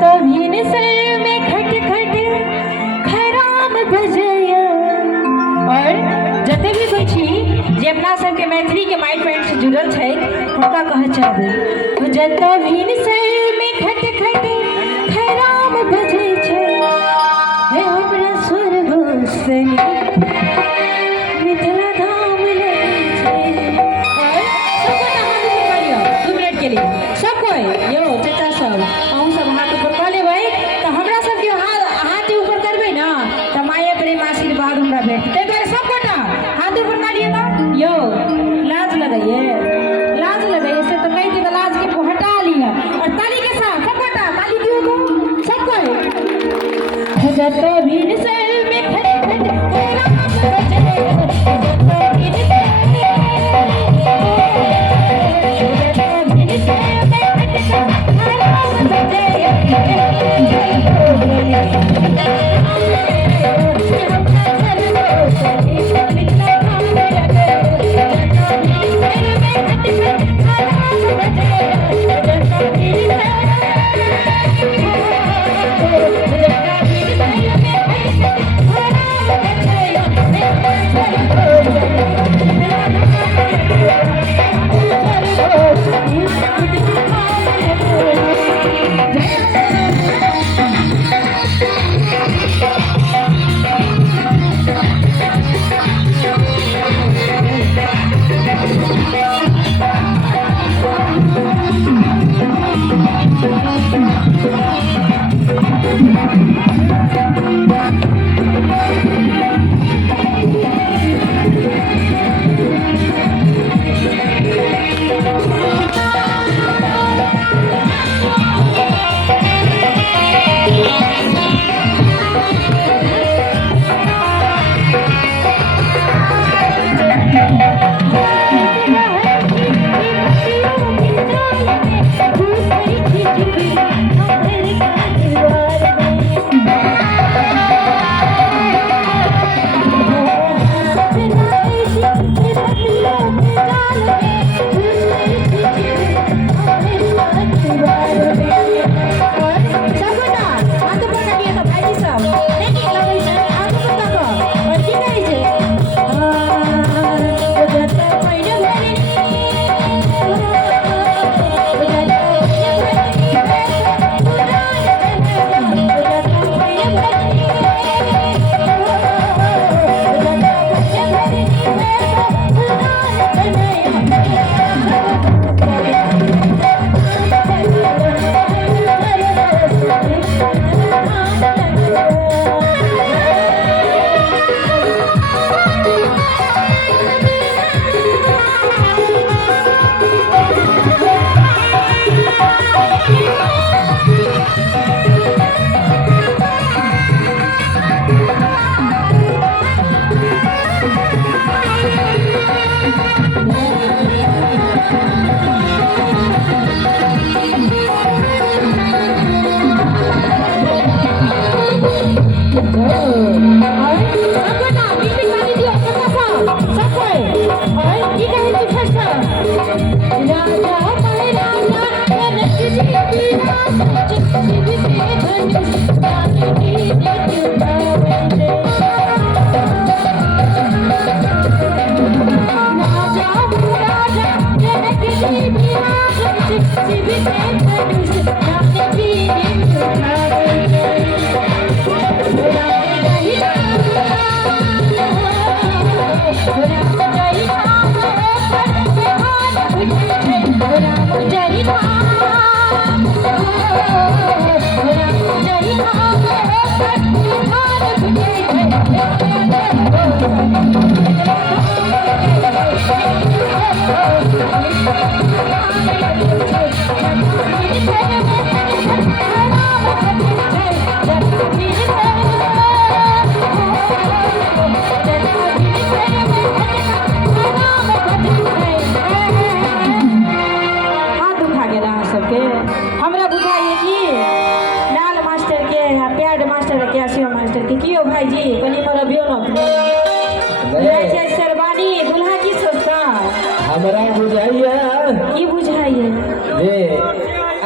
तो भीन सर में खट खट खराम बजया। और जते भी कोई छी जे अपना सबके मैथिली के माइंड पॉइंट से जुड़ल छै हुनका कह चाहबे तो जतो भीन सर में खट खट खराम बजै छै हे हमरा स्वर्ग से मिथिला धाम ले छै। और सबको हाथ ऊपर करियो 2 मिनट के लिए सब कोई यो चाचा सब अहूँ सब हाथ ऊपर कर लेबै तो हमरा सब के हाथ ऊपर करबै ना तो माये प्रेम आशीर्वाद हमरा भेटतै। तो सबको हाथ ऊपर करिए ना यो लाज लगाइए लाज लगाइए से तो कहीं की लाज के हटा लिया और ताली के साथ सबको ताली दियो को सबको जतो भीन सर में खट खट राम बजे जतो भीन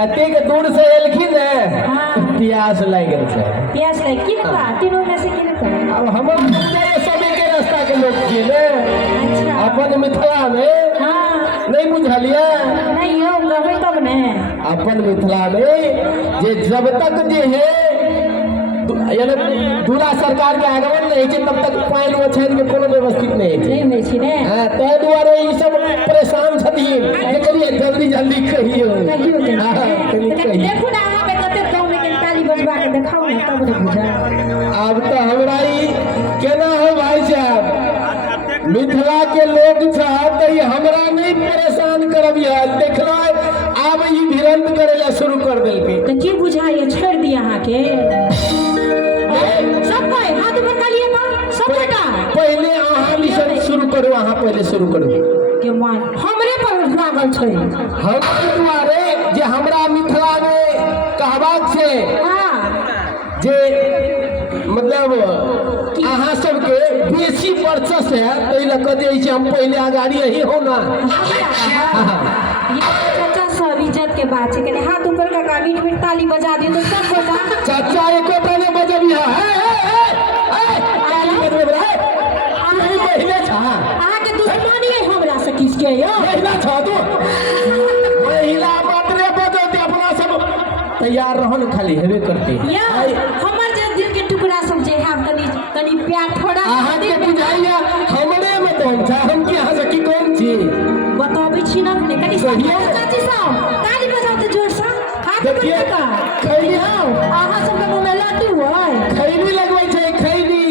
एतेक दूर से एलखिन है हाँ। प्यास लग गल छै। प्यास लग की ना तीनों में से की ना अब हम सभी के रास्ता के लोग छियै ने अच्छा अपन मिथिला में हाँ नहीं बुझलिए नहीं हो गए तब ने अपन मिथिला में जे जब तक जे है यानी दूल्हा सरकार के आगमन नहीं छै तब तक पानि ओछानि के कोनो व्यवस्थित नहीं छै। नहीं होइ छै ने हाँ, ताहि दुआरे ई सब परेशान छथिन जे करिए जल्दी जल्दी कहियो कहियो के हाँ, कनि कहियो। देखू ना अहाँ पे कते गाँव में के ताली बजवा के देखाओ ना तब ने बुझा अब तो हमरा ई केना हो भाई साहब मिथिला के लोग छह तो ई हमरा नहीं परेशान करब यार देखलो आब ई भिरंत करे ला शुरू कर देलकै। तो की बुझाइए छोड़ दिया अहाँ के सब कोई हाथ ऊपर कर लिए ना सब बेटा पहले अहाँ मिशन शुरू करू अहाँ पहले शुरू करू के मान हमरे पर लागल छै हम दुआरे जे हमरा मिथिला में कहबाक छै हाँ जे मतलब अहाँ सबके बेसी वर्चस्व है ताहि लऽ कऽ जे छै हम पहले अगाड़ी यही हो ना। ये चाचा सब इज्जत के बात है कि हाथ ऊपर का मीठ मीठ ताली बजा दियो तो सब बजा चाचा एको ताली बजबिया ताली बजबे रे तू पहले छा अहाँ के दुश्मनी है हमरा से किसके यो महिला छा तू महिला मात्रे बजते अपना सब तैयार रहो न खाली हेबे करते या हमर जे दिल के टुकड़ा सब जे है तनी तनी प्यार थोड़ा अहाँ के बुझाइया हमरे में तो हम की अहाँ से की कौन छी बताबै छी ना अपने कनी कहियो। चाची साहब ताली बजाओ तो जोर से हाथ ऊपर देखिए, का खैनी अहाँ सब के मुंह में लड्डू है खैनी लगबै छै खैनी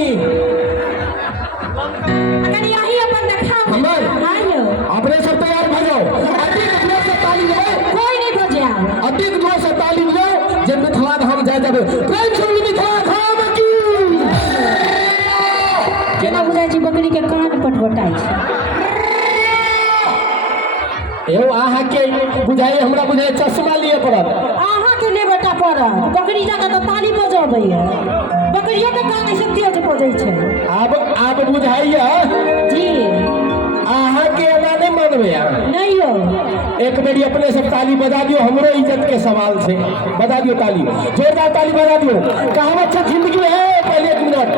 कनी यही अपन देखाओ हमर? हाँ यो अपने सब तैयार भ जाओ अधिक जोर से ताली बजाओ कोई नहीं बजाओ अधिक जोर से ताली बजाओ जे मिथिला धाम जाय जाबे प्रेम से मिथिला धाम की केना बुझाइ छी बकरी के कान पटपटाइ छै एहो अहाँ के बुझाइ हमरा बुझाइ चश्मा लिए पड़त अहाँ के ने बेटा पड़ल बकरी जाके तो ताली बजाबै है बकरियों के कान ऐसे तेज बजै छै आब बुझाइया जी अहाँ के एना नहीं मानबे नहीं हो एक बेरी अपने सब ताली बजा दियो हमरो इज्जत के सवाल छै बजा दियो ताली जोरदार ताली बजा दियो कहावत छै जिंदगी है पहले 1 मिनट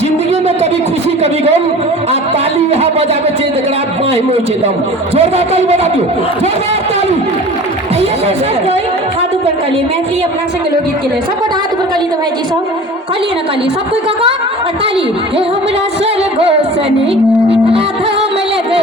जिंदगी में कभी खुशी कभी गम आ ताली यहाँ बजाबे छै जकरा बाँहि में होइ छै दम जोरदार ताली बजा दियो जोरदार ताली ये सब कोई हाथ ऊपर कर लिए मैथिली अपना संग लोकगीत के लिए सबको हाथ ऊपर कर लिए तो भाई जी सब कर लिए ना कर लिए सब कोई काका और ताली हे हमरा सर गोसनी इतना धाम लगे